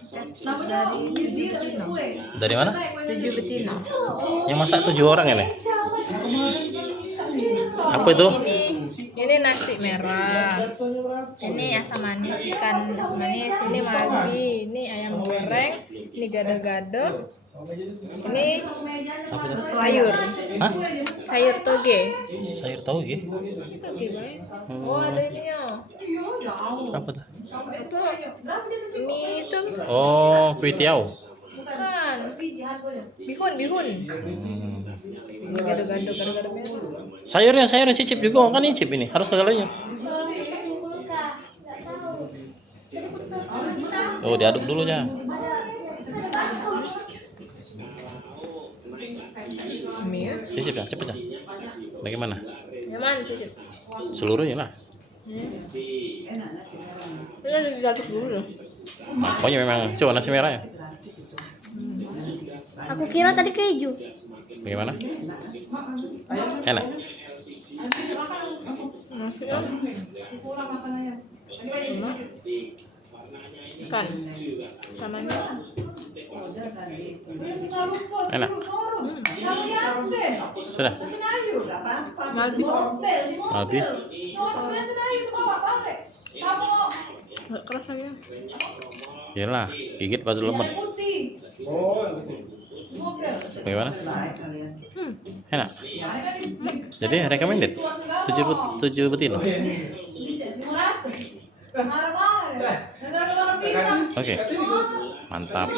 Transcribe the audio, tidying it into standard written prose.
Dari 7 betina. Dari mana? 7 betina. Yang masak 7 orang ini? Apa itu? Ini nasi merah. Ini asam manis, ikan asam manis. Ini malbi. Ini ayam goreng. Ini gado-gado. Ini Apa itu? sayur. Hah? Sayur toge. Sayur tauge? Toge baik. Oh, ada ininya. Apa tuh? Mie itu Oh, kuitiao. bukan. Bihun. Hmm. Ini gado-gado merah. Sayurnya cicip juga kan, icip ini harus segalanya. Oh, diaduk dulu ya. Mie. Cicip ya, cepet ya. Bagaimana? Yang mana tuh? Seluruhnya lah. Ini ada diaduk dulu loh. Pokoknya memang coba nasi merah ya. Aku kira tadi keju. Bagaimana? Enak. Kan sama ini. Enak. Sudah. Malbi. Malbi. Nggak keras lagi ya. Iyalah, gigit pas lemot. Bagaimana? Enak. Jadi recommended. 7 betina. Oke. Mantap.